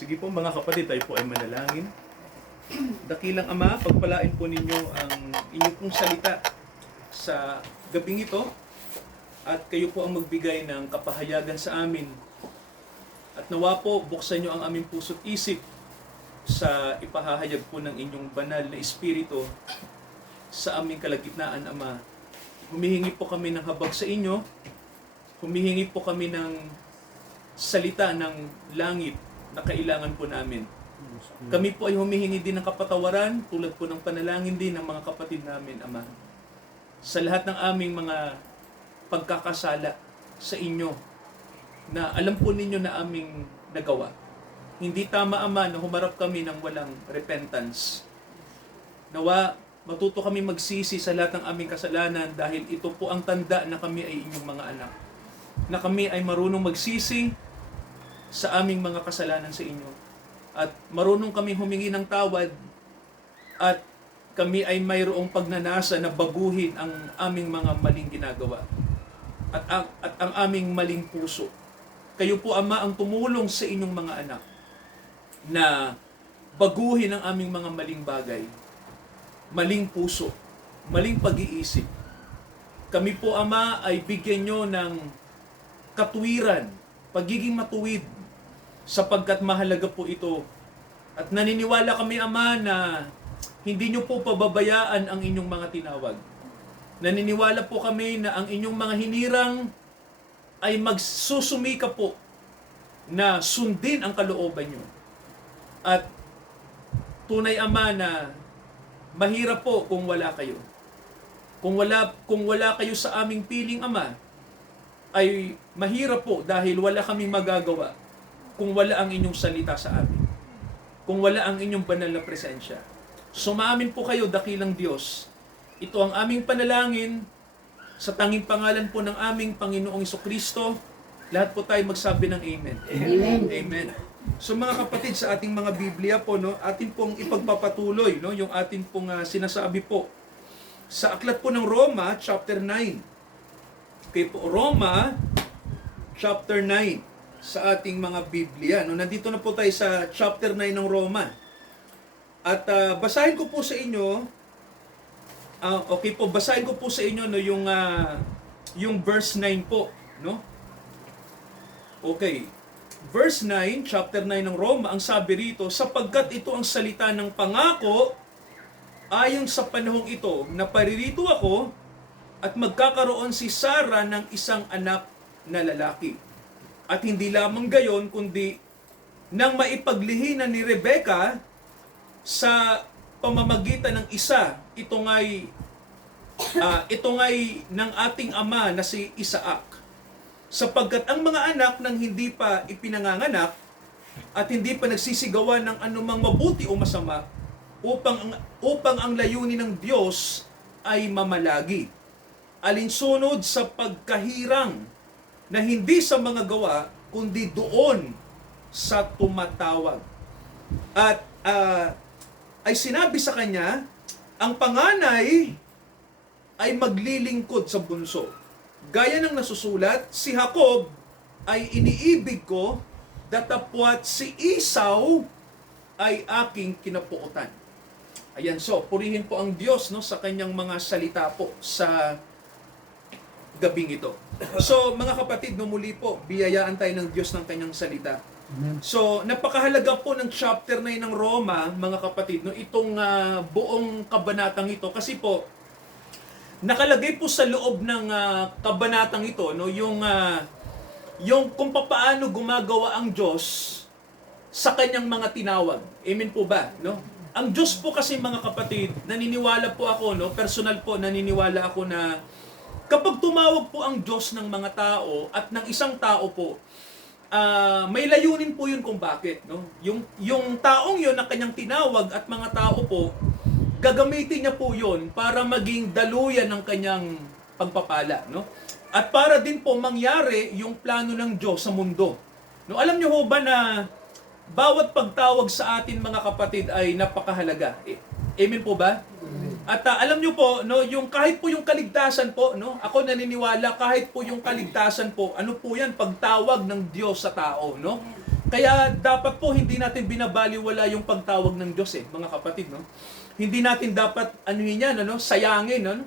Sige po mga kapatid, tayo po ay manalangin. Dakilang Ama, pagpalain po ninyo ang inyong pong salita sa gabing ito at kayo po ang magbigay ng kapahayagan sa amin. At nawa po, buksan nyo ang aming puso't isip sa ipahahayag po ng inyong banal na espiritu sa aming kalagitnaan, Ama. Humihingi po kami ng habag sa inyo, humihingi po kami ng salita ng langit na kailangan po namin. Kami po ay humihingi din ng kapatawaran tulad po ng panalangin din ng mga kapatid namin, Ama. Sa lahat ng aming mga pagkakasala sa inyo na alam po ninyo na aming nagawa. Hindi tama, Ama, na humarap kami ng walang repentance. Nawa, matuto kami magsisi sa lahat ng aming kasalanan dahil ito po ang tanda na kami ay inyong mga anak. Na kami ay marunong magsisi sa aming mga kasalanan sa inyo. At marunong kami humingi ng tawad at kami ay mayroong pagnanasa na baguhin ang aming mga maling ginagawa at ang aming maling puso. Kayo po, Ama, ang tumulong sa inyong mga anak na baguhin ang aming mga maling bagay, maling puso, maling pag-iisip. Kami po, Ama, ay bigyan nyo ng katuwiran, pagiging matuwid, sapagkat mahalaga po ito. At naniniwala kami, Ama, na hindi nyo po pababayaan ang inyong mga tinawag. Naniniwala po kami na ang inyong mga hinirang ay magsusumika po na sundin ang kalooban nyo. At tunay, Ama, na mahirap po kung wala kayo. Kung wala kayo sa aming piling, Ama, ay mahirap po dahil wala kaming magagawa kung wala ang inyong salita sa amin. Kung wala ang inyong banal na presensya. Sumaamin po kayo, dakilang Diyos. Ito ang aming panalangin sa tanging pangalan po ng aming Panginoong Jesucristo. Lahat po tayo magsabi ng Amen. Amen. Amen. So mga kapatid, sa ating mga Biblia po, no, atin pong ipagpapatuloy, no, yung atin pong sinasabi po sa aklat po ng Roma, chapter 9. Okay po, Roma, chapter 9 sa ating mga Biblia. No, nandito na po tayo sa chapter 9 ng Roma. At basahin ko po sa inyo, basahin ko po sa inyo no, yung verse 9 po. No? Okay. Verse 9, chapter 9 ng Roma, ang sabi rito, sapagkat ito ang salita ng pangako, ayon sa panahong ito, na paririto ako, at magkakaroon si Sarah ng isang anak na lalaki. At hindi lamang gayon, kundi nang maipaglihinan ni Rebecca sa pamamagitan ng isa, ito nga'y ng ating ama na si Isaac. Sapagkat ang mga anak ng hindi pa ipinanganganak at hindi pa nagsisigawan ng anumang mabuti o masama upang ang layunin ng Diyos ay mamalagi. Alinsunod sa pagkahirang na hindi sa mga gawa, kundi doon sa tumatawag. At ay sinabi sa kanya, ang panganay ay maglilingkod sa bunso. Gaya ng nasusulat, si Jacob ay iniibig ko, datapwat si Esau ay aking kinapuotan. Ayan, so purihin po ang Diyos, no, sa kanyang mga salita po sa gabing ito. So, mga kapatid, no, muli po, biyayaan tayo ng Diyos ng kanyang salita. Amen. So, napakahalaga po ng chapter 9 ng Roma, mga kapatid, no, itong buong kabanatang ito. Kasi po, nakalagay po sa loob ng kabanatang ito, no, yung kung paano gumagawa ang Diyos sa kanyang mga tinawag. Amen po ba? No? Ang Diyos po kasi, mga kapatid, naniniwala po ako, no, personal po, naniniwala ako na kapag tumawag po ang Diyos ng mga tao at ng isang tao po, may layunin po yun kung bakit. No? Yung taong yun na kanyang tinawag at mga tao po, gagamitin niya po yun para maging daluyan ng kanyang pagpapala. No? At para din po mangyari yung plano ng Diyos sa mundo. No, alam niyo ho ba na bawat pagtawag sa atin, mga kapatid, ay napakahalaga. Amen po ba? At alam niyo po, no, yung kahit po yung kaligtasan po, no, ako naniniwala kahit po yung kaligtasan po, ano po yan, pagtawag ng Diyos sa tao, no? Kaya dapat po hindi natin binabaliwala yung pagtawag ng Diyos mga kapatid, no? Hindi natin dapat sayangin, no?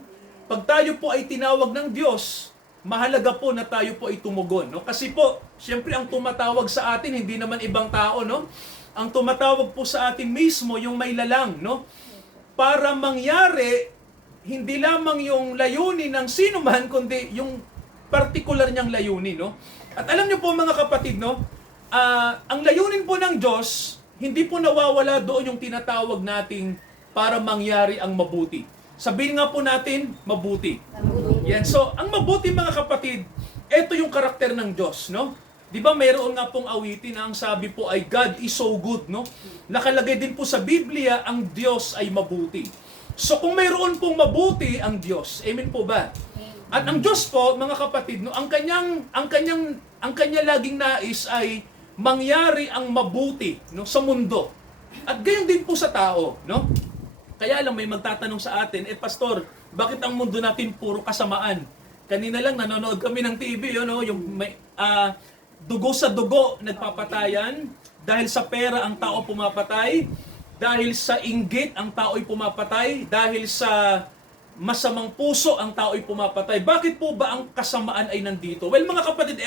Pag tayo po ay tinawag ng Diyos, mahalaga po na tayo po ay tumugon, no? Kasi po, siyempre ang tumatawag sa atin hindi naman ibang tao, no? Ang tumatawag po sa atin mismo yung may lalang, no? Para mangyari hindi lamang yung layunin ng sino man, kundi yung particular niyang layunin, no? At alam niyo po mga kapatid, no? Ang layunin po ng Diyos, hindi po nawawala doon yung tinatawag nating para mangyari ang mabuti. Sabihin nga po natin, mabuti. Yan. So, ang mabuti mga kapatid, ito yung karakter ng Diyos, no? 'Di ba mayroon nga pong awitin na ang sabi po ay God is so good, no? Nakalagay din po sa Biblia, ang Diyos ay mabuti. So, kung mayroon pong mabuti ang Diyos, amen po ba? At ang Diyos po, mga kapatid, no, ang kanya laging nais ay mangyari ang mabuti, no, sa mundo. At gayon din po sa tao, no? Kaya lang may magtatanong sa atin, pastor, bakit ang mundo natin puro kasamaan? Kanina lang nanonood kami ng TV, no, yung may dugo sa dugo nagpapatayan, dahil sa pera ang tao pumapatay, dahil sa inggit ang tao'y pumapatay, dahil sa masamang puso ang tao'y pumapatay. Bakit po ba ang kasamaan ay nandito? Well, mga kapatid,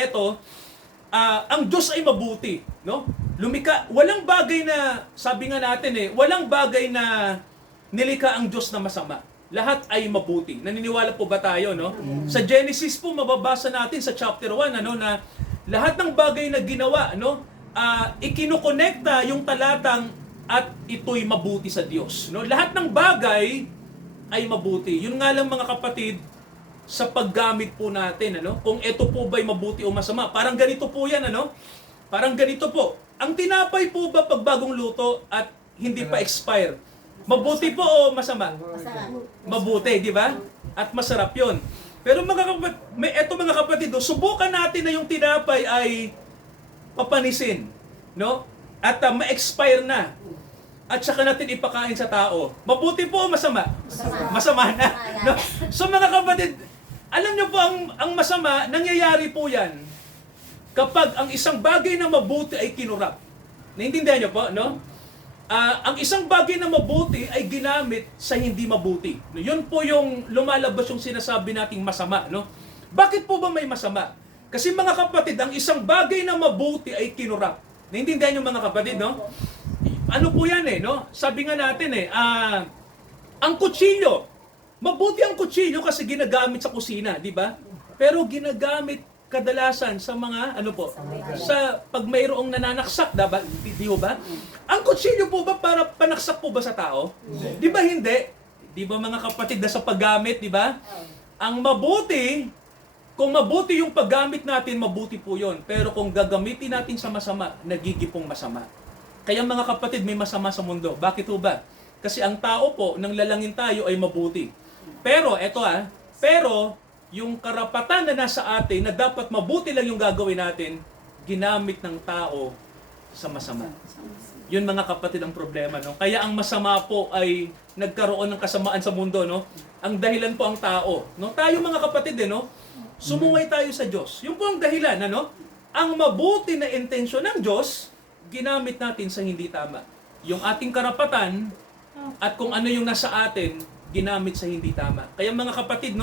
ang Diyos ay mabuti, no? Lumika, walang bagay na, sabi nga natin walang bagay na nilikha ang Diyos na masama. Lahat ay mabuti. Naniniwala po ba tayo, no? Sa Genesis po mababasa natin sa chapter 1 na lahat ng bagay na ginawa, no? Ikinukonekta yung talatang at ito'y mabuti sa Diyos, no? Lahat ng bagay ay mabuti. Yun nga lang mga kapatid, sa paggamit po natin, kung ito po ba'y mabuti o masama. Parang ganito po yan, Parang ganito po. Ang tinapay po ba pag bagong luto at hindi pa expire, mabuti po o masama? Mabuti, di ba? At masarap yun. Pero mga kapatid, subukan natin na yung tinapay ay papanisin, no? At ma-expire na. At saka natin ipakain sa tao. Mabuti po o masama? Masama na. No? So mga kapatid, alam niyo po ang masama, nangyayari po yan kapag ang isang bagay na mabuti ay kinurap. Naintindihan niyo po, no? Ang isang bagay na mabuti ay ginamit sa hindi mabuti. No, yun po yung lumalabas yung sinasabi nating masama, no? Bakit po ba may masama? Kasi mga kapatid, ang isang bagay na mabuti ay kinurap. Naintindihan niyo mga kapatid, no? Ano po yan no? Sabi nga natin ang kutsilyo. Mabuti ang kutsilyo kasi ginagamit sa kusina, di ba? Pero ginagamit kadalasan sa mga, sa pag mayroong nananaksak, di ba? Ang kutsilyo po ba para panaksak po ba sa tao? Di ba hindi? Di ba mga kapatid na sa paggamit, di ba? Ang mabuti, kung mabuti yung paggamit natin, mabuti po yon. Pero kung gagamitin natin sa masama, nagigipong masama. Kaya mga kapatid, may masama sa mundo. Bakit po ba? Kasi ang tao po, nang lalangin tayo ay mabuti. Pero, pero, yung karapatan na nasa atin, na dapat mabuti lang yung gagawin natin, ginamit ng tao sa masama. Yun mga kapatid ang problema, no? Kaya ang masama po ay nagkaroon ng kasamaan sa mundo, no? Ang dahilan po ang tao, no? Tayo mga kapatid, no? Sumuway tayo sa Diyos. Yun po ang dahilan, Ang mabuti na intensyon ng Diyos, ginamit natin sa hindi tama. Yung ating karapatan at kung ano yung nasa atin, ginamit sa hindi tama. Kaya mga kapatid,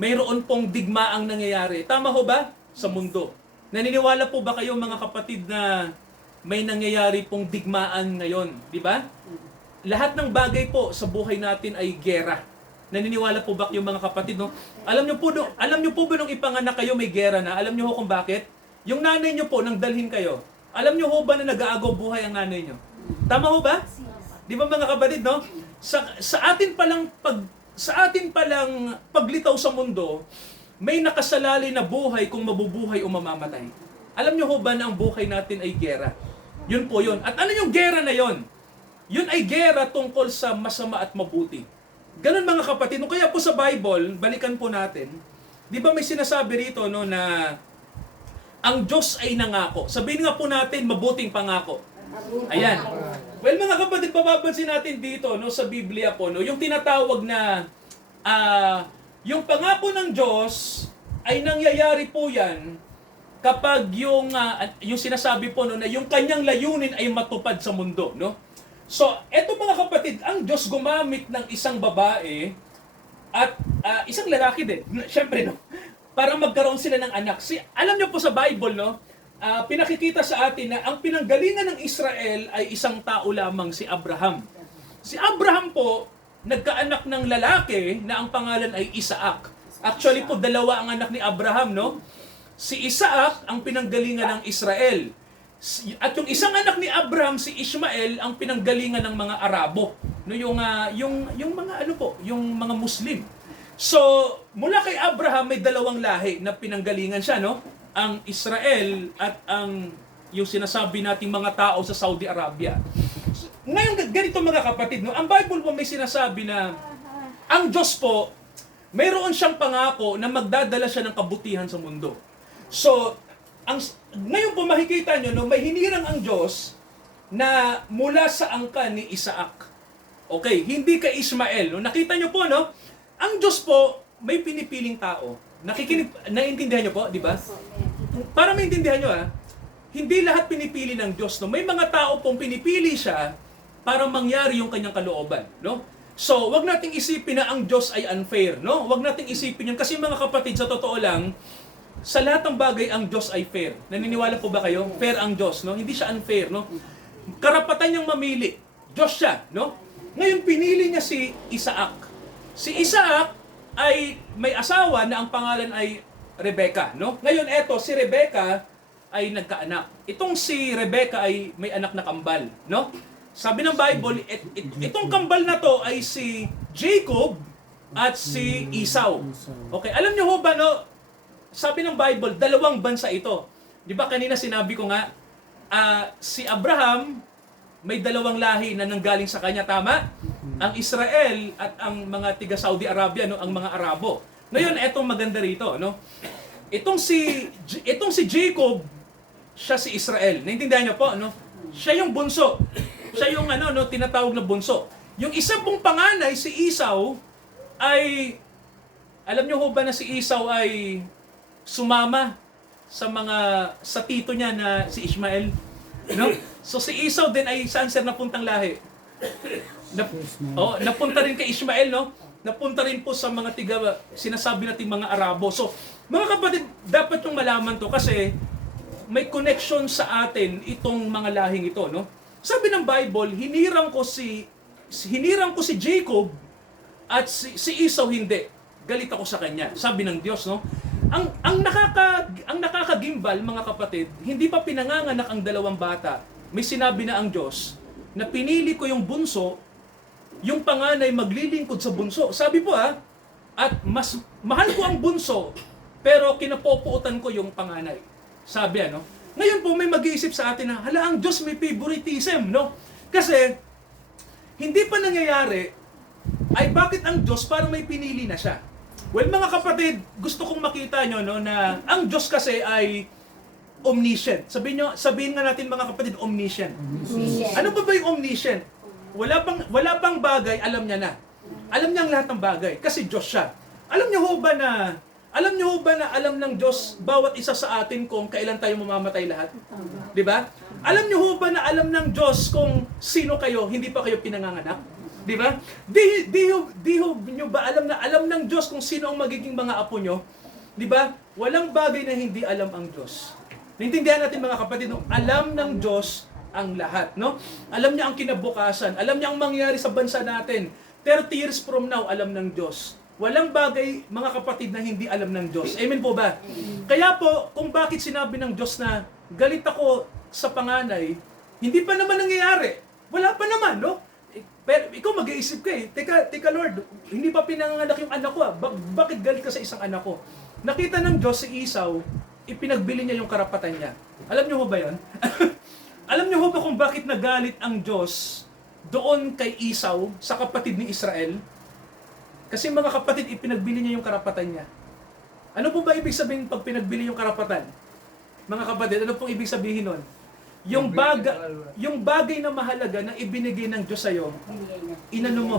mayroon pong digmaang nangyayari. Tama ho ba? Sa mundo. Naniniwala po ba kayo mga kapatid na may nangyayari pong digmaan ngayon? Di ba? Lahat ng bagay po sa buhay natin ay gera. Naniniwala po ba kayo mga kapatid? Alam niyo po ba nung ipanganak kayo may gera na? Alam niyo ho kung bakit? Yung nanay niyo po nang dalhin kayo, alam niyo ho ba na nag-aagaw buhay ang nanay niyo? Tama ho ba? Di ba mga kapatid, Sa atin palang paglitaw sa mundo, may nakasalalay na buhay kung mabubuhay o mamamatay. Alam niyo ho ba na ang buhay natin ay gera? Yun po yun. At ano yung gera na yun? Yun ay gera tungkol sa masama at mabuti. Ganun mga kapatid. Kaya po sa Bible, balikan po natin, di ba may sinasabi rito na ang Diyos ay nangako. Sabihin nga po natin, mabuting pangako. Ayan. Well, mga kapatid, papapansin natin dito sa Biblia po, yung tinatawag na yung pangako ng Diyos ay nangyayari po yan kapag yung sinasabi po no, na yung kanyang layunin ay matupad sa mundo, no? So, eto mga kapatid, ang Diyos gumamit ng isang babae at isang lalaki din. Siyempre, no? Para magkaroon sila ng anak. Alam niyo po sa Bible, no? Pinakikita sa atin na ang pinanggalingan ng Israel ay isang tao lamang, si Abraham. Si Abraham po, nagkaanak ng lalaki na ang pangalan ay Isaac. Actually po, dalawa ang anak ni Abraham, no? Si Isaac ang pinanggalingan ng Israel. At yung isang anak ni Abraham, si Ishmael, ang pinanggalingan ng mga Arabo. No, yung mga ano po, yung mga Muslim. So, mula kay Abraham may dalawang lahi na pinanggalingan siya, no? Ang Israel at yung sinasabi nating mga tao sa Saudi Arabia. Ngayon, ganito mga kapatid, no? Ang Bible po may sinasabi na ang Diyos po, mayroon siyang pangako na magdadala siya ng kabutihan sa mundo. So, ngayon po makikita nyo, no, may hinirang ang Diyos na mula sa angkan ni Isaac. Okay, hindi kay Ishmael. No? Nakita nyo po, no? Ang Diyos po, may pinipiling tao. Naiintindihan nyo po, di ba? Para maintindihan nyo, hindi lahat pinipili ng Diyos. No? May mga tao pong pinipili siya para mangyari yung kanyang kalooban. No? So, wag nating isipin na ang Diyos ay unfair. No? Wag nating isipin yun. Kasi mga kapatid, sa totoo lang, sa lahat ng bagay, ang Diyos ay fair. Naniniwala po ba kayo? Fair ang Diyos, no? Hindi siya unfair, no? Karapatan niyang mamili. Diyos siya, no? Ngayon, pinili niya si Isaac. Si Isaac ay may asawa na ang pangalan ay Rebecca, no? Ngayon, eto, si Rebecca ay nagkaanak. Itong si Rebecca ay may anak na kambal, no? Sabi ng Bible, itong kambal na to ay si Jacob at si Esau. Okay, alam niyo ho ba, no? Sabi ng Bible, dalawang bansa ito. Di ba kanina sinabi ko nga, si Abraham, may dalawang lahi na nanggaling sa kanya, tama? Ang Israel at ang mga tiga Saudi Arabia, no, ang mga Arabo. Ngayon, etong maganda rito, no? Itong si Jacob, siya si Israel. Naintindihan niyo po, no? Siya yung bunso. Siya yung tinatawag na bunso. Yung isa pong panganay, si Esau, ay alam niyo ho ba na si Esau ay sumama sa tito niya na si Ishmael, no? So si Esau din ay saan sir napuntang lahi? Napunta rin kay Ishmael, no? Napunta rin po sa mga sinasabi nating mga Arabo. So, mga kapatid, dapat yung malaman to kasi may connection sa atin itong mga lahing ito, no? Sabi ng Bible, hinirang ko si Jacob at si Esau hindi. Galit ako sa kanya. Sabi ng Diyos, no? Ang nakakagimbal, mga kapatid, hindi pa pinanganganak ang dalawang bata. May sinabi na ang Diyos na pinili ko yung bunso, yung panganay maglilingkod sa bunso. Sabi po at mas mahal ko ang bunso, pero kinapopuutan ko yung panganay. Sabi Ngayon po may mag-iisip sa atin na, hala, ang Diyos may favoritism, no? Kasi, hindi pa nangyayari, ay bakit ang Diyos parang may pinili na siya? Well, mga kapatid, gusto kong makita nyo, no, na ang Diyos kasi ay omniscient. Sabihin nga natin mga kapatid, omniscient. Ano ba yung omniscient? Wala bang bagay, alam niya na. Alam niya ang lahat ng bagay kasi Diyos siya. Alam niyo ho ba na alam ng Diyos bawat isa sa atin kung kailan tayo mamamatay lahat? 'Di ba? Alam niyo ho ba na alam ng Diyos kung sino kayo, hindi pa kayo pinanganganak? 'Di ba? Di ho niyo ba alam ng Diyos kung sino ang magiging mga apo niyo? 'Di ba? Walang bagay na hindi alam ang Diyos. Naintindihan natin mga kapatid, no? Alam ng Diyos ang lahat, no? Alam niya ang kinabukasan, alam niya ang mangyayari sa bansa natin. 30 years from now, alam ng Diyos. Walang bagay, mga kapatid, na hindi alam ng Diyos. Amen po ba? Kaya po, kung bakit sinabi ng Diyos na galit ako sa panganay, hindi pa naman nangyayari. Wala pa naman, no? Pero ikaw mag-iisip ka Teka Lord, hindi pa pinanganak yung anak ko bakit galit ka sa isang anak ko? Nakita ng Diyos si Esau, ipinagbili niya yung karapatan niya. Alam niyo ho ba yun? Alam niyo ho ba kung bakit nagalit ang Diyos doon kay Esau, sa kapatid ni Israel? Kasi mga kapatid, ipinagbili niya yung karapatan niya. Ano po ba ibig sabihin pag pinagbili yung karapatan? Mga kapatid, ano pong ibig sabihin nun? Yung bagay na mahalaga na ibinigay ng Diyos sa'yo, inano mo?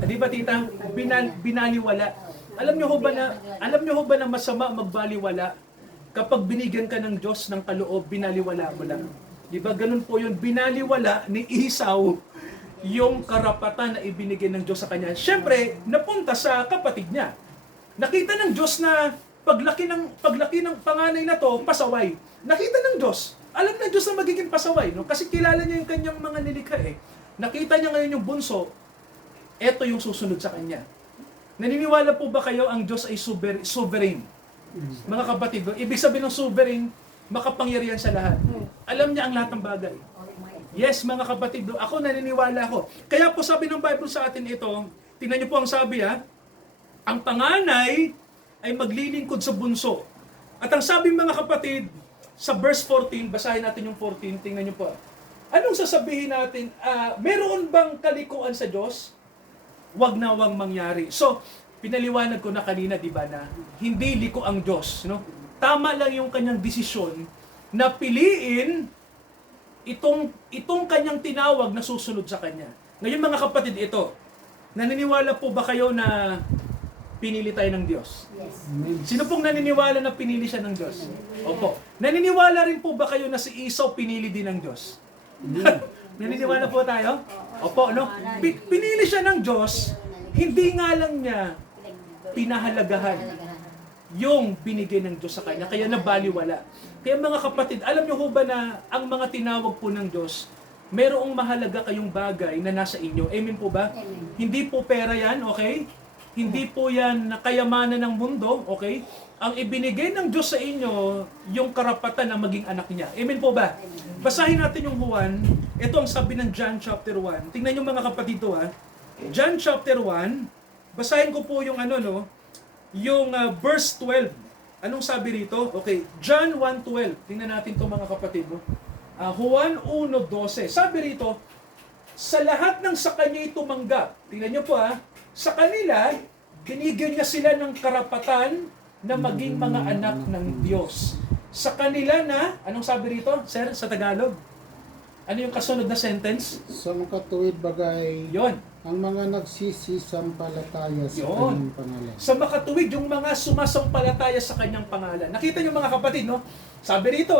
Di ba tita? Binaliwala. Alam niyo ho ba na masama magbaliwala? kapag binigyan ka ng Diyos ng kaloob, binaliwala mo lang. Di ba ganun po yun? Binaliwala ni Esau yung karapatan na ibinigay ng Diyos sa kanya. Siyempre, napunta sa kapatid niya. Nakita ng Diyos na paglaki ng panganay na to, pasaway. Nakita ng Diyos. Alam ng Diyos na magiging pasaway, no? Kasi kilala niya yung kanyang mga nilikha eh. Nakita niya ngayon yung bunso, eto yung susunod sa kanya. Naniniwala po ba kayo ang Diyos ay sovereign? Mga kapatid, no? Ibig sabihin ng sovereign, makapangyarihan sa lahat. Alam niya ang lahat ng bagay. Yes, mga kapatid, no? Ako naniniwala ako. Kaya po sabi ng Bible sa atin ito, tingnan niyo po ang sabi ang panganay ay maglilingkod sa bunso. At ang sabi mga kapatid, sa verse 14, basahin natin yung 14, tingnan niyo po. Anong sasabihin natin? Meron bang kalikuan sa Diyos? Wag na wag mangyari. So, pinaliwanag ko na kanina, di ba, na hindi liko ang Diyos. No? Tama lang yung kanyang desisyon na piliin itong kanyang tinawag na susunod sa kanya. Ngayon mga kapatid, ito, naniniwala po ba kayo na pinili tayo ng Diyos? Yes. Sino pong naniniwala na pinili siya ng Diyos? Opo. Naniniwala rin po ba kayo na si Esau pinili din ng Diyos? Naniniwala po tayo? Opo, no? Pinili siya ng Diyos, hindi nga lang niya pinahalagahan yung binigay ng Diyos sa kanya, kaya nabaliwala. Kaya mga kapatid, alam niyo ho ba na ang mga tinawag po ng Diyos, merong mahalaga kayong bagay na nasa inyo. Amen po ba? Amen. Hindi po pera yan, okay? Hindi po yan kayamanan ng mundo, okay? Ang ibinigay ng Diyos sa inyo, yung karapatan na maging anak niya. Amen po ba? Basahin natin yung Juan. Ito ang sabi ng John chapter 1. Tingnan niyo mga kapatid to John chapter 1. Basahin ko po yung yung verse 12. Anong sabi rito? Okay, John 1:12. Tingnan natin to mga kapatid. Juan 1:12. Sabi rito, sa lahat ng sa kanya'y tumanggap. Tingnan niyo po sa kanila, binigyan niya sila ng karapatan na maging mga anak ng Diyos. Sa kanila na, anong sabi rito, sir, sa Tagalog? Ano yung kasunod na sentence? Sa makatuwid bagay, Yon. ang mga nagsisisampalataya sa Yun. kanyang pangalan. Sa makatuwid, yung mga sumasampalataya sa kanyang pangalan. Nakita niyo mga kapatid, no? Sabi rito,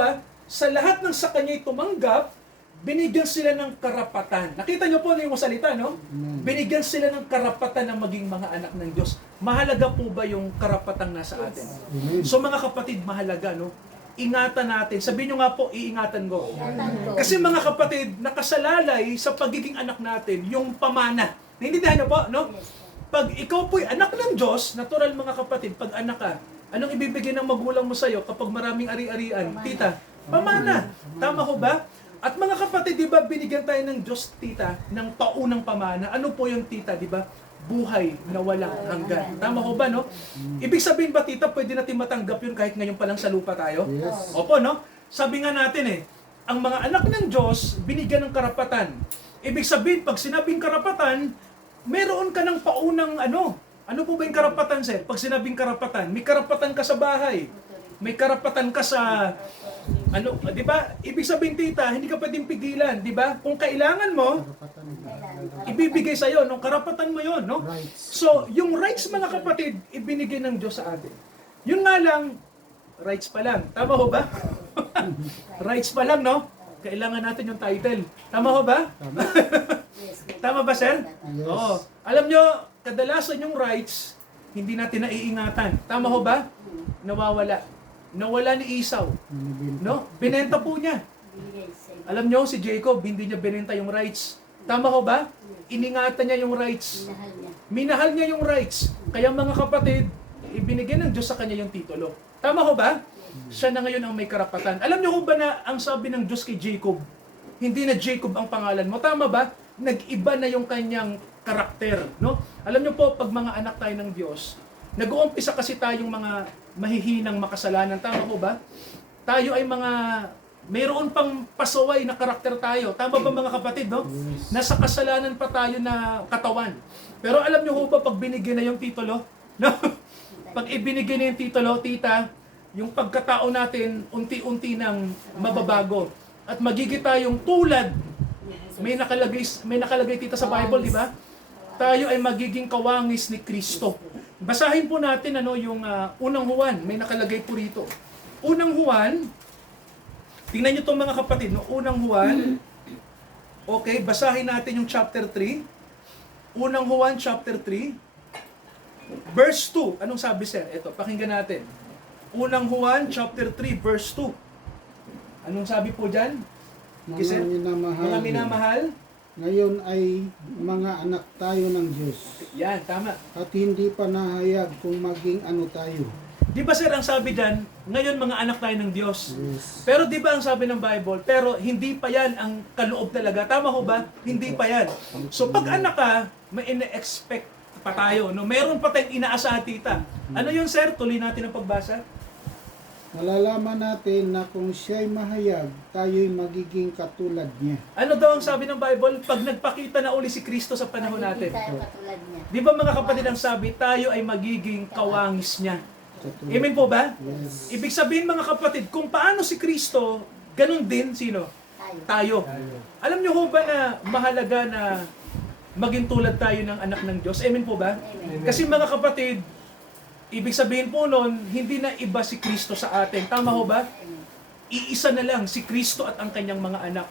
sa lahat ng sa kanya'y tumanggap, binigyan sila ng karapatan. Nakita niyo po yung salita, no? Binigyan sila ng karapatan na maging mga anak ng Diyos. Mahalaga po ba yung karapatang nasa atin? Amen. So mga kapatid, mahalaga, no? Ingatan natin. Sabihin nyo nga po, iingatan ko. Kasi mga kapatid, nakasalalay sa pagiging anak natin, yung pamana. Naintindihan niyo po, no? Pag ikaw po'y anak ng Diyos, natural mga kapatid, pag anak ka, anong ibibigay ng magulang mo sa'yo kapag maraming ari-arian? Tita, pamana. Tama ko ba? At mga kapatid, di ba, binigyan tayo ng Diyos, tita, ng paunang pamana. Ano po yung tita, di ba? Buhay na walang hanggan. Tama ko ba, no? Ibig sabihin ba, tita, pwede natin matanggap yun kahit ngayon pa lang sa lupa tayo? Yes. Opo, no? Sabi nga natin ang mga anak ng Diyos, binigyan ng karapatan. Ibig sabihin, pag sinabing karapatan, meron ka ng paunang Ano po ba yung karapatan, sir? Pag sinabing karapatan, may karapatan ka sa bahay. May karapatan ka sa di ba? Ibig sabihin, tita, hindi ka pwedeng pigilan, di ba? Kung kailangan mo, ibibigay sa iyo, karapatan mo 'yon, no? Rights. So, yung rights mga kapatid, ibinigay ng Diyos sa atin. Yun nga lang, rights pa lang. Tama ho ba? Rights pa lang, no? Kailangan natin yung title. Tama ho ba? Tama. Tama ba, sir? Yes. Oo. Alam nyo, kadalasan yung rights, hindi natin naiingatan. Tama ho ba? Nawawala. Nawala ni Esau. No? Binenta po niya. Alam nyo, si Jacob, hindi niya binenta yung rights. Tama ho ba? Iningatan niya yung rights. Minahal niya yung rights. Kaya mga kapatid, ibinigay ng Diyos sa kanya yung titulo. Tama ho ba? Siya na ngayon ang may karapatan. Alam niyo ho ba na ang sabi ng Diyos kay Jacob, hindi na Jacob ang pangalan mo. Tama ba? Nag-iba na yung kanyang karakter. No? Alam niyo po, pag mga anak tayo ng Diyos, nag-uumpisa kasi tayong mga mahihinang makasalanan. Tama po ba? Tayo ay mayroon pang pasaway na karakter tayo. Tama ba mga kapatid, no? Yes. Nasa kasalanan pa tayo na katawan. Pero alam niyo ho ba, pag binigyan na yung titulo? No? Pag ibinigay na yung titulo, tita, yung pagkatao natin, unti-unti nang mababago. At magiging tayong tulad. May nakalagay tita sa Bible, di ba? Tayo ay magiging kawangis ni Kristo. Basahin po natin yung unang Juan, may nakalagay po rito. Unang Juan, tingnan nyo itong mga kapatid, no? Unang Juan, okay, basahin natin yung chapter 3. Unang Juan, chapter 3, verse 2. Anong sabi, sir? Ito, pakinggan natin. Unang Juan, chapter 3, verse 2. Anong sabi po dyan? Mga minamahal, Mga minamahal, ngayon ay mga anak tayo ng Diyos. yan, tama. At hindi pa nahayag kung maging ano tayo. Di ba sir, ang sabi dyan, ngayon mga anak tayo ng Diyos. Yes. Pero di ba ang sabi ng Bible, pero hindi pa yan ang kaloob talaga. Tama ho ba? Hindi pa yan. So pag anak ka, may ina-expect pa tayo. No? Meron pa tayong inaasahan, tita. Ano yun sir? Tuloy natin ang pagbasa. Malalaman natin na kung siya'y mahayag, tayo'y magiging katulad niya. Ano daw ang sabi ng Bible? Pag nagpakita na uli si Kristo sa panahon natin. Tayo katulad niya. Di ba mga kapatid ang sabi, tayo ay magiging kawangis niya. Katulad. Amen po ba? Yes. Ibig sabihin mga kapatid, kung paano si Kristo, ganun din sino? Tayo. Tayo. Alam niyo ho ba na mahalaga na maging tulad tayo ng anak ng Diyos? Amen po ba? Amen. Kasi mga kapatid, ibig sabihin po nun, hindi na iba si Kristo sa atin. Tama ho ba? Amen. Iisa na lang si Kristo at ang kanyang mga anak.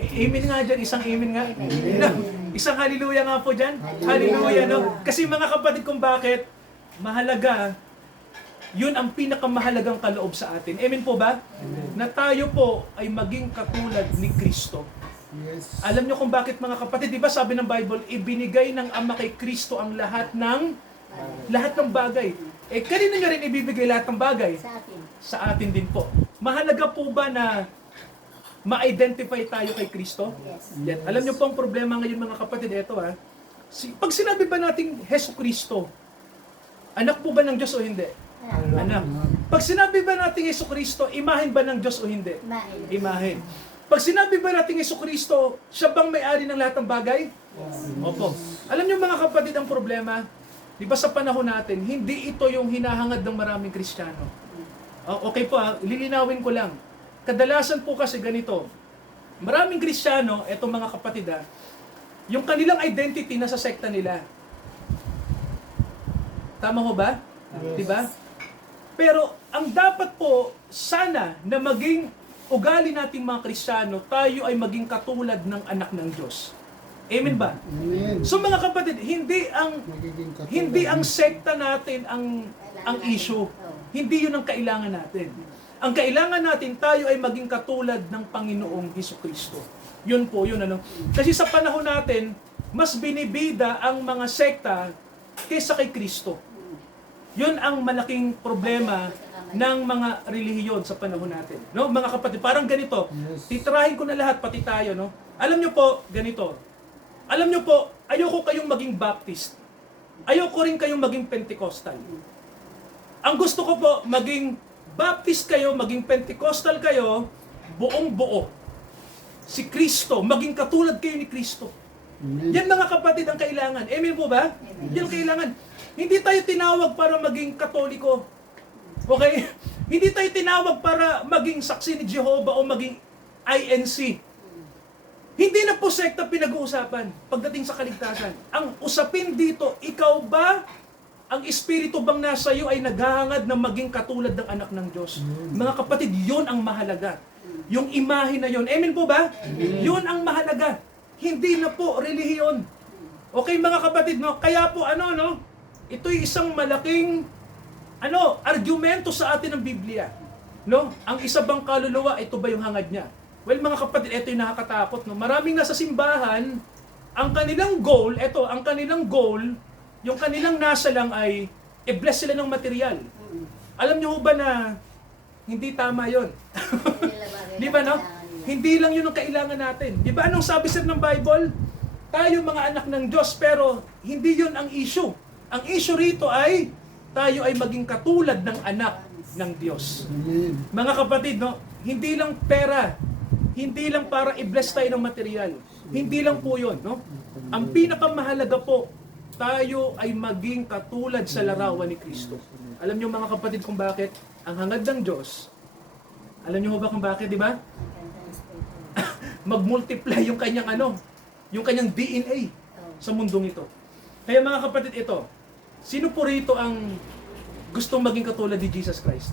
Amen nga dyan, isang amen nga. Amen. No? Isang hallelujah nga po dyan. Hallelujah, no? Kasi mga kapatid, kung bakit mahalaga, yun ang pinakamahalagang kaloob sa atin. Amen po ba? Na tayo po ay maging katulad ni Kristo. Yes. Alam nyo kung bakit mga kapatid, di ba sabi ng Bible, ibinigay ng Ama kay Kristo ang lahat ng bagay. Eh, kanino nyo rin ibibigay lahat ng bagay? Sa atin. Sa atin din po. Mahalaga po ba na ma-identify tayo kay Kristo? Yes. Yan. Alam nyo po ang problema ngayon mga kapatid, eto ha. Pag sinabi ba nating Hesus Kristo, anak po ba ng Diyos o hindi? Anak. Pag sinabi ba nating Hesus Kristo, imahen ba ng Diyos o hindi? Imahen. Imahen. Pag sinabi ba nating Hesus Kristo, siya bang may-ari ng lahat ng bagay? Opo. Alam niyo mga kapatid, ang problema, di ba sa panahon natin, hindi ito yung hinahangad ng maraming Kristiyano. Okay po ha, lilinawin ko lang. Kadalasan po kasi ganito, maraming Kristiyano, etong mga kapatid ha, yung kanilang identity nasa sekta nila. Tama ho ba? Yes. Di ba? Pero ang dapat po sana na maging ugali nating mga Kristiyano, tayo ay maging katulad ng anak ng Diyos. Amen ba? Amen. So mga kapatid, hindi ang Magiging katulad hindi ang niya. sekta natin ang issue. Hindi 'yun ang kailangan natin. Ang kailangan natin tayo ay maging katulad ng Panginoong Hesukristo. 'Yun po, 'yun ano. Kasi sa panahon natin, mas binibida ang mga sekta kaysa kay Kristo. 'Yun ang malaking problema ng mga relihiyon sa panahon natin. No, mga kapatid, parang ganito. Yes. Titirahin ko na lahat pati tayo, no. Alam niyo po, ganito. Alam niyo po, ayoko kayong maging Baptist. Ayoko rin kayong maging Pentecostal. Ang gusto ko po, maging Baptist kayo, maging Pentecostal kayo, buong buo. Si Kristo, maging katulad kayo ni Kristo. Amen. Yan mga kapatid ang kailangan. Amen po ba? Yan ang kailangan. Hindi tayo tinawag para maging Katoliko. Okay? Hindi tayo tinawag para maging saksi ni Jehovah o maging INC. Hindi na po sekta pinag-uusapan pagdating sa kaligtasan. Ang usapin dito, ikaw ba, ang Espiritu bang nasa iyo ay naghahangad na maging katulad ng anak ng Diyos? Mga kapatid, yun ang mahalaga. Yung imahe na yun. Amen po ba? Yun ang mahalaga. Hindi na po relihiyon. Okay mga kapatid, no? Kaya po no? Ito'y isang malaking argumento sa atin ng Biblia. No? Ang isa bang kaluluwa, ito ba yung hangad niya? Well, mga kapatid, ito yung nakakatakot. No? Maraming nasa simbahan, ang kanilang goal, yung kanilang nasa lang ay i-bless sila ng material. Alam niyo ho ba na hindi tama yon? Di ba no? Hindi lang yun ang kailangan natin. Di ba anong sabi sir ng Bible? Tayo mga anak ng Diyos, pero hindi yun ang issue. Ang issue rito ay tayo ay maging katulad ng anak ng Diyos. Amen. Mga kapatid, no, hindi lang pera, hindi lang para i-bless tayo ng material. Hindi lang po yun. No? Ang pinakamahalaga po, tayo ay maging katulad sa larawan ni Kristo. Alam niyo mga kapatid kung bakit? Ang hangad ng Diyos, alam niyo ba kung bakit, di ba? Mag-multiply yung kanyang yung kanyang DNA sa mundong ito. Kaya mga kapatid, ito, sino po rito ang gustong maging katulad ni Jesus Christ?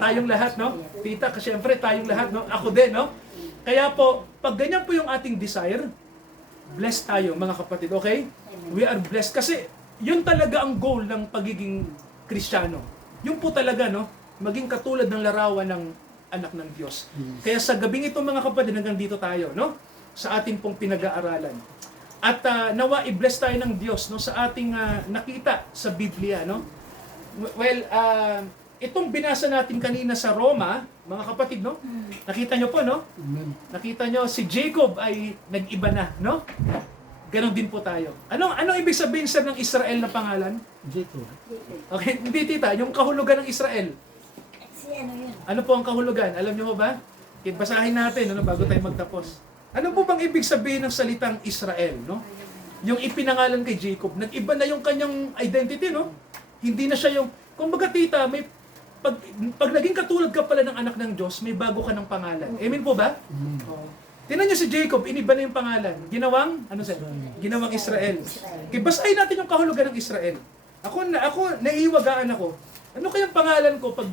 Tayong lahat, no? Tita, kasi syempre tayong lahat, no? Ako din, no? Kaya po, pag ganyan po yung ating desire, blessed tayo, mga kapatid, okay? We are blessed. Kasi, yun talaga ang goal ng pagiging Kristiyano. Yun po talaga, no? Maging katulad ng larawan ng anak ng Diyos. Kaya sa gabing ito, mga kapatid, hanggang dito tayo, no? Sa ating pong pinag-aaralan. At nawa i-bless tayo ng Diyos, no? Sa ating nakita sa Biblia, no? Well, itong binasa natin kanina sa Roma, mga kapatid, no? Nakita nyo po, no? Amen. Nakita nyo, si Jacob ay nag-iba na, no? Ganon din po tayo. Anong ibig sabihin sir ng Israel na pangalan? Jacob. Okay, hindi tita, yung kahulugan ng Israel. Si ano yun? Ano po ang kahulugan? Alam nyo ba? Okay, basahin natin, ano, bago tayo magtapos. Ano po bang ibig sabihin ng salitang Israel, no? Yung ipinangalan kay Jacob, nag-iba na yung kanyang identity, no? Hindi na siya yung, kumbaga tita, may pag naging katulad ka pala ng anak ng Diyos, may bago ka ng pangalan. Amen po ba? Oo. Tingnan niyo si Jacob, iniba na yung pangalan. Ginawang, ano sir? Ginawang Israel. Okay, basahin natin yung kahulugan ng Israel. Ako, naiiwagaan ako. Ano kayang pangalan ko pag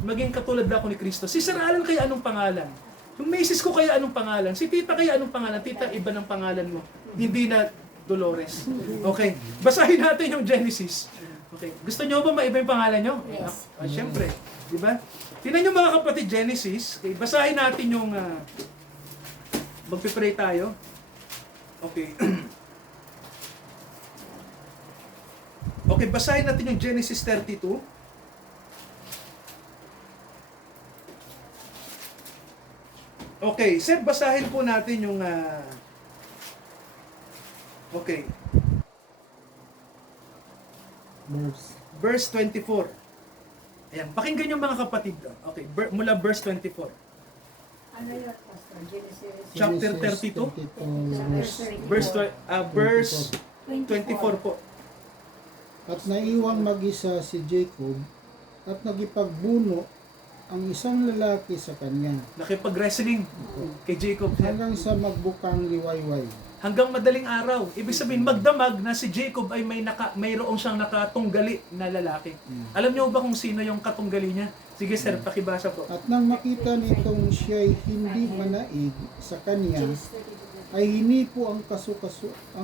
maging katulad na ako ni Kristo? Si Sir Alan kaya anong pangalan? Yung misis ko kaya anong pangalan? Si Tita kaya anong pangalan? Tita, iba ng pangalan mo. Hindi na Dolores. Okay, basahin natin yung Genesis. Okay. Gusto niyo ba maiba yung pangalan niyo? Yes. Siyempre. Di ba? Tingnan niyo mga kapatid, Genesis. Okay, basahin natin yung magpipray tayo. Okay. Okay, basahin natin yung Genesis 32. Okay, sir, basahin po natin yung okay. Verse 24. Ayan, pakinggan yung mga kapatid. Okay, mula verse 24. Ano yun, Pastor? Genesis? Chapter 32. Verse 24 po. At naiwang mag-isa si Jacob at nagipagbuno ang isang lalaki sa kanya Nakipag-wrestling kay Jacob. hanggang sa magbukang liwayway. Hanggang madaling araw. Ibig sabihin, magdamag na si Jacob ay mayroong siyang nakatunggali na lalaki. Alam niyo ba kung sino yung katunggali niya? Sige sir, pakibasa po. At nang makita nitong siya'y hindi manaig sa kanya, ay hinipo ang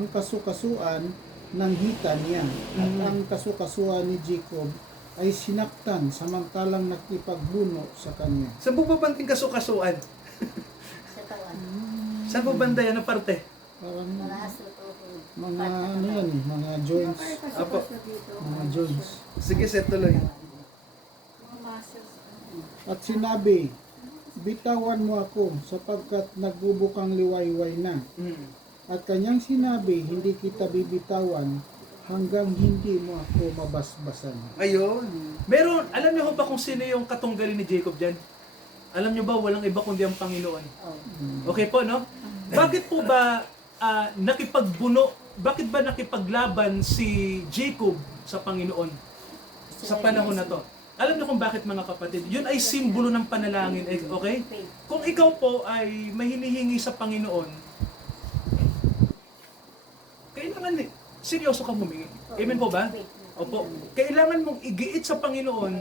kasukasuan ng hita niya. At ang kasukasuan ni Jacob ay sinaktan samantalang nakipagbuno sa kanya. Saan po ba banting kasukasuan? Sa tawan. Saan po banda yan? Ano parte? Parang Malaso to. mga ano yan, mga joints. Apo. Mga joints. Sige sir, tuloy. At sinabi, bitawan mo ako sapagkat nagbubukang liwayway na. At kanyang sinabi, hindi kita bibitawan hanggang hindi mo ako mabasbasan. Ayun. Meron, alam niyo ba kung sino yung katunggali ni Jacob dyan? Alam niyo ba, walang iba kundi ang Panginoon. Okay po, no? Bakit po ba bakit ba nakipaglaban si Jacob sa Panginoon sa panahon na to? Alam niyo kung bakit mga kapatid? Yun ay simbolo ng panalangin, okay? Kung ikaw po ay may hinihingi sa Panginoon, kailangan seryoso kang humingi. Amen po ba? Opo. Kailangan mong igiit sa Panginoon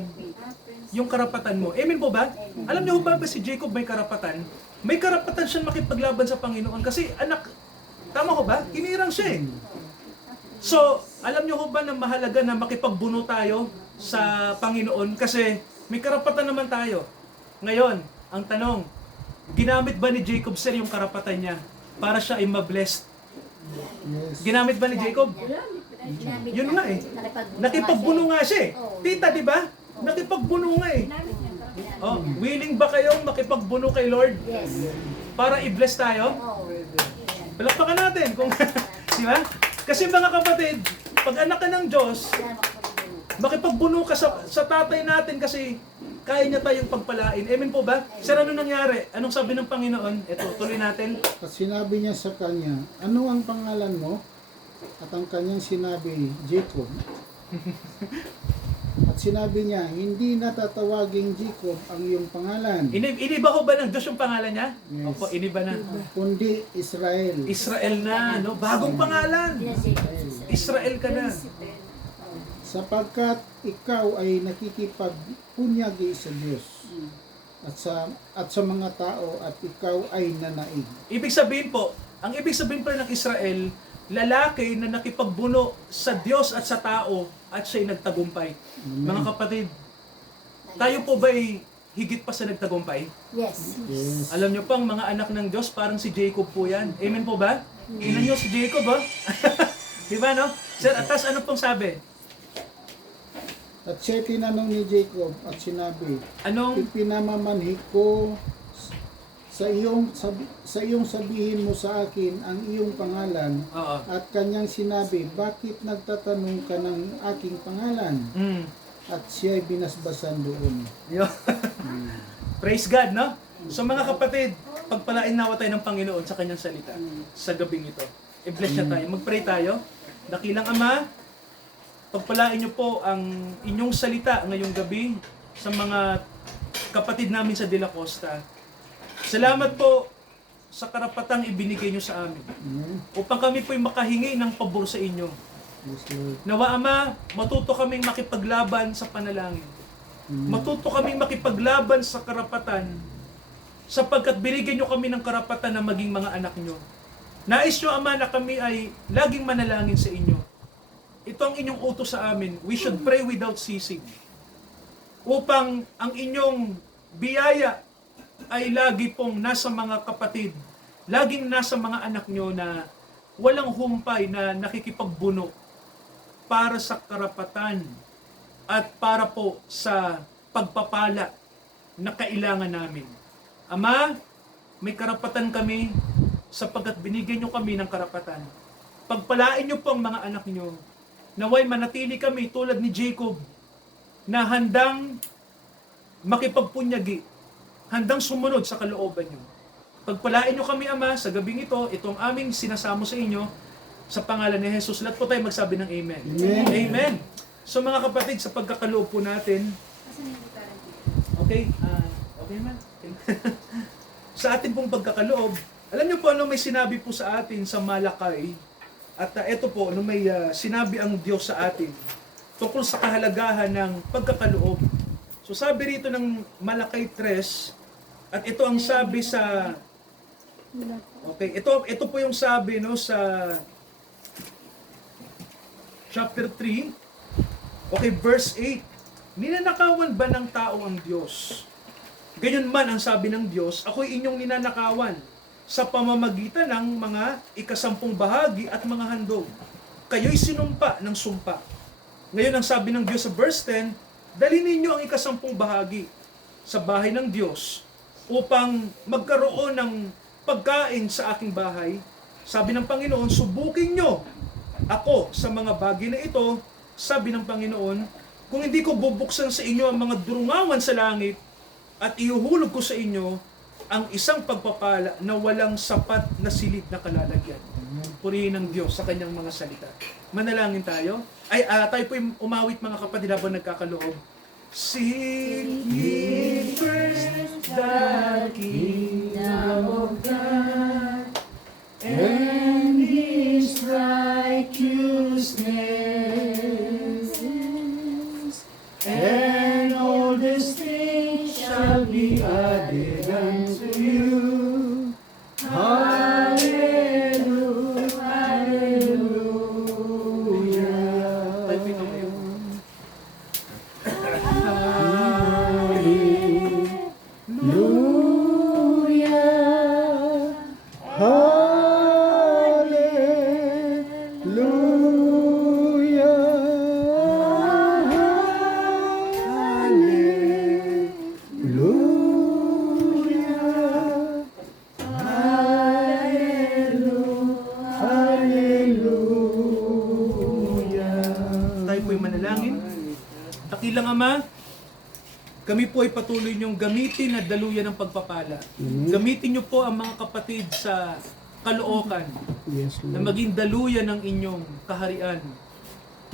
yung karapatan mo. Amen po ba? Alam niyo ba si Jacob may karapatan? May karapatan siyang makipaglaban sa Panginoon kasi anak, tama ko ba? Hinirang siya eh. So, alam niyo ba na mahalaga na makipagbuno tayo sa Panginoon kasi may karapatan naman tayo. Ngayon, ang tanong, ginamit ba ni Jacob sir yung karapatan niya para siya ay ma-blessed? Yes. Ginamit ba ni Jacob? Yun nga eh. Nakipagbuno nga siya eh. Tita, di ba? Nakipagbuno nga eh. Oh, willing ba kayong makipagbuno kay Lord Yes. para i-bless tayo? Oh. Palakpakan natin kung di ba? Kasi mga kapatid, pag anak ka ng Diyos, makipagbuno ka sa tatay natin kasi kaya niya tayong pagpalain. Amen po ba? Sir, ano nangyari? Anong sabi ng Panginoon? Ito, tuloy natin. At sinabi niya sa kanya, ano ang pangalan mo? At ang kanyang sinabi, Jacob. At sinabi niya, hindi natatawaging Jacob ang iyong pangalan, Iniba ho ba ng Diyos yung pangalan niya? Yes. Opo, iniba na. kundi Israel. Israel na, no? Bagong pangalan. Israel ka na. sapagkat ikaw ay nakikipagpunyagi sa Diyos at sa mga tao at ikaw ay nanaig. Ibig sabihin po, ang ibig sabihin pa ng Israel, lalaki na nakipagbuno sa Diyos at sa tao at siya'y nagtagumpay. Mga kapatid, tayo po ba'y higit pa sa nagtagumpay? Yes. Yes. Alam niyo po, ang mga anak ng Diyos, parang si Jacob po yan. Amen po ba? Tingnan niyo si Jacob, oh. Di ba, no? Sir, atas ano pong sabi? At siya tinanong ni Jacob at sinabi, Anong, ipinamamanhi ko sa iyong sabihin mo sa akin ang iyong pangalan. oo. At kanyang sinabi, bakit nagtatanong ka ng aking pangalan? At siya'y binasbasan doon. Yo. Praise God, no? So mga kapatid, pagpalain nawa tayo ng Panginoon sa kanyang salita sa gabing ito. I-bless niya tayo. Mag-pray tayo. Dakilang Ama, pagpalain niyo po ang inyong salita ngayong gabi sa mga kapatid namin sa De La Costa. Salamat po sa karapatang ibinigay niyo sa amin Amen. upang kami po'y makahingi ng pabor sa inyo. Yes, Lord. Nawa Ama, matuto kaming makipaglaban sa panalangin. Matuto kaming makipaglaban sa karapatan sapagkat binigyan nyo kami ng karapatan na maging mga anak nyo. Nais nyo, Ama, na kami ay laging manalangin sa inyo. Ito ang inyong utos sa amin. We should pray without ceasing. Upang ang inyong biyaya ay lagi pong nasa mga kapatid, laging nasa mga anak nyo na walang humpay na nakikipagbuno para sa karapatan at para po sa pagpapala na kailangan namin. Ama, may karapatan kami sapagkat binigyan nyo kami ng karapatan. Pagpalain nyo po ang mga anak nyo, naway manatili kami tulad ni Jacob na handang makipagpunyagi, handang sumunod sa kalooban nyo. Pagpalain nyo kami, Ama, sa gabing ito, itong aming sinasamo sa inyo, sa pangalan ni Jesus. Lahat po tayo magsabi ng Amen. Amen. Amen. So mga kapatid, sa pagkakaloob po natin, okay, okay man. Sa atin pong pagkakaloob, alam niyo po ano may sinabi po sa atin sa Malakay, at ito po, ano may sinabi ang Diyos sa atin tungkol sa kahalagahan ng pagkakaloob. So sabi rito ng Malakay 3, at ito ang sabi sa, okay, ito po yung sabi no sa chapter 3, okay, verse 8. Ninanakawan ba ng tao ang Diyos? Ganyan man ang sabi ng Diyos, ako'y inyong ninanakawan sa pamamagitan ng mga ikasampung bahagi at mga handog. Kayo'y sinumpa ng sumpa. Ngayon ang sabi ng Diyos sa verse 10, dalhin ninyo ang ikasampung bahagi sa bahay ng Diyos upang magkaroon ng pagkain sa aking bahay. Sabi ng Panginoon, subukin nyo ako sa mga bagay na ito, sabi ng Panginoon, kung hindi ko bubuksan sa inyo ang mga durungawan sa langit at ihuhulog ko sa inyo ang isang pagpapala na walang sapat na silid na kalalagyan. Purihin ng Diyos sa kanyang mga salita. Manalangin tayo. Tayo po umawit mga kapatid habang nagkakaloob. Seek ye first the kingdom of God and His righteousness, and all these things shall be added unto you. Hallelujah, hallelujah. Tayo po tumayo. Tayo po'y manalangin. Dakilang Ama, kami po ay patuloy niyong gamitin na daluyan ng pagpapala. Gamitin niyo po ang mga kapatid sa Caloocan Yes, na Lord. maging daluyan ng inyong kaharian.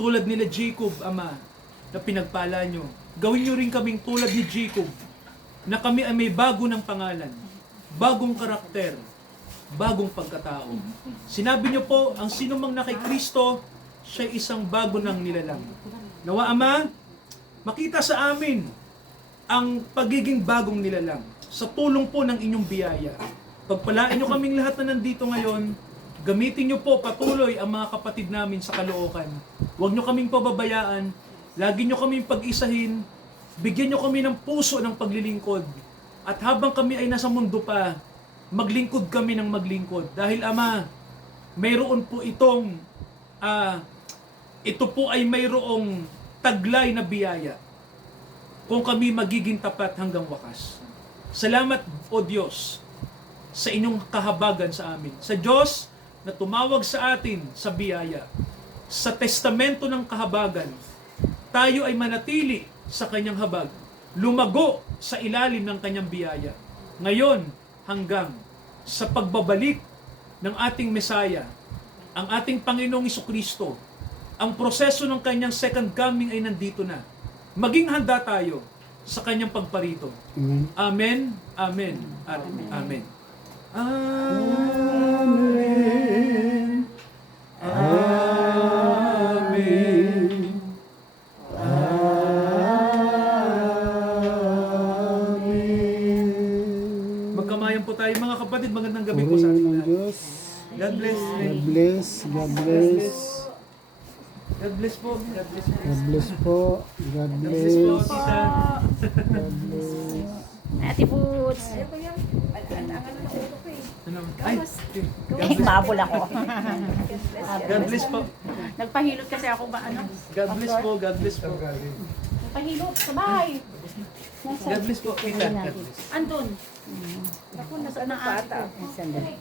Tulad nila Jacob, Ama, na pinagpala niyo. Gawin niyo rin kaming tulad ni Jacob, na kami ay may bago ng pangalan, bagong karakter, bagong pagkatao. Sinabi niyo po, ang sinumang na kay Kristo, siya isang bago ng nilalang. Nawa, Ama, makita sa amin ang pagiging bagong nilalang sa tulong po ng inyong biyaya. Pagpalain nyo kaming lahat na nandito ngayon, gamitin nyo po patuloy ang mga kapatid namin sa Caloocan. Huwag nyo kaming pababayaan, lagi nyo kaming pag-isahin, bigyan nyo kami ng puso ng paglilingkod. At habang kami ay nasa mundo pa, maglingkod kami ng maglingkod. Dahil Ama, mayroon po ito po ay mayroong taglay na biyaya kung kami magiging tapat hanggang wakas. Salamat, O Diyos, sa inyong kahabagan sa amin. Sa Diyos na tumawag sa atin sa biyaya. Sa testamento ng kahabagan, tayo ay manatili sa kanyang habag. Lumago sa ilalim ng kanyang biyaya. Ngayon hanggang sa pagbabalik ng ating Mesaya, ang ating Panginoong Jesucristo, ang proseso ng kanyang second coming ay nandito na. Maging handa tayo sa kanyang pagparito. Amen. Amen. Amen. At amen. Amen. Amen. Amen. Magkamayan po tayo mga kapatid. Magandang gabi po sa Purihin ating ng lahat. Diyos. God bless. God bless. God bless. God bless po. God bless po. God bless po. God God bless po, bless. tita. God bless. Ate Boots. Ano? Ay, God Eh, bless. mabol ako. God bless po. Nagpahilot kasi ako ba ano? God bless po. God bless po. Nagpahilot sa bahay. God bless po, tita. God bless. Andun. Ako, nasa na ate ko. Sandali.